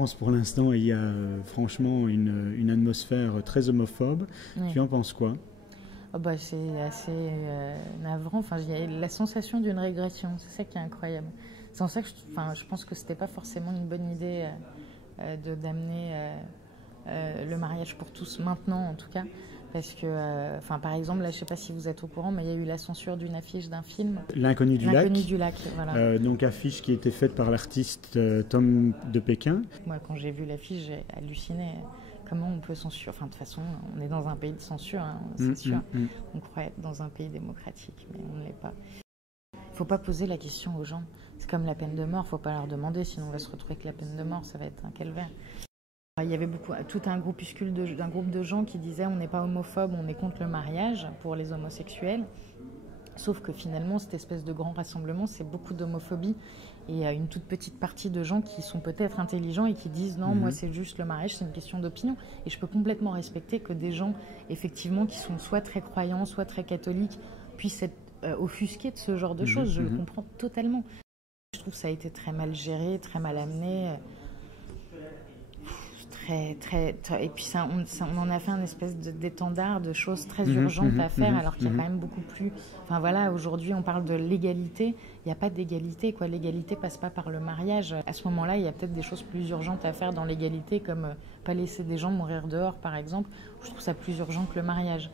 France, pour l'instant, il y a franchement une atmosphère très homophobe. Oui. Tu en penses quoi? Oh bah, c'est assez navrant. Enfin, il y a la sensation d'une régression. C'est ça qui est incroyable. C'est en ça que je pense que c'était pas forcément une bonne idée d'amener le mariage pour tous maintenant, en tout cas. Parce que, par exemple, là, je sais pas si vous êtes au courant, mais il y a eu la censure d'une affiche d'un film. L'inconnu du lac. L'inconnu du lac, voilà. Donc affiche qui était faite par l'artiste Tom de Pékin. Moi, quand j'ai vu l'affiche, j'ai halluciné. Comment on peut censurer? Enfin, de toute façon, on est dans un pays de censure, hein, c'est sûr. On croit être dans un pays démocratique, mais on ne l'est pas. Il ne faut pas poser la question aux gens. C'est comme la peine de mort, il ne faut pas leur demander, sinon on va se retrouver avec la peine de mort, ça va être un calvaire. Il y avait tout un groupuscule d'un groupe de gens qui disaient on n'est pas homophobe, on est contre le mariage pour les homosexuels. Sauf que finalement, cette espèce de grand rassemblement, c'est beaucoup d'homophobie. Et il y a une toute petite partie de gens qui sont peut-être intelligents et qui disent non, moi c'est juste le mariage, c'est une question d'opinion. Et je peux complètement respecter que des gens, effectivement, qui sont soit très croyants, soit très catholiques, puissent être offusqués de ce genre de choses. Je le comprends totalement. Je trouve que ça a été très mal géré, très mal amené. Et puis on en a fait un espèce d'étendard de choses très urgentes à faire, alors qu'il y a quand même beaucoup plus... Enfin voilà, aujourd'hui on parle de l'égalité, il n'y a pas d'égalité, quoi. L'égalité passe pas par le mariage. À ce moment-là, il y a peut-être des choses plus urgentes à faire dans l'égalité, comme pas laisser des gens mourir dehors, par exemple. Je trouve ça plus urgent que le mariage.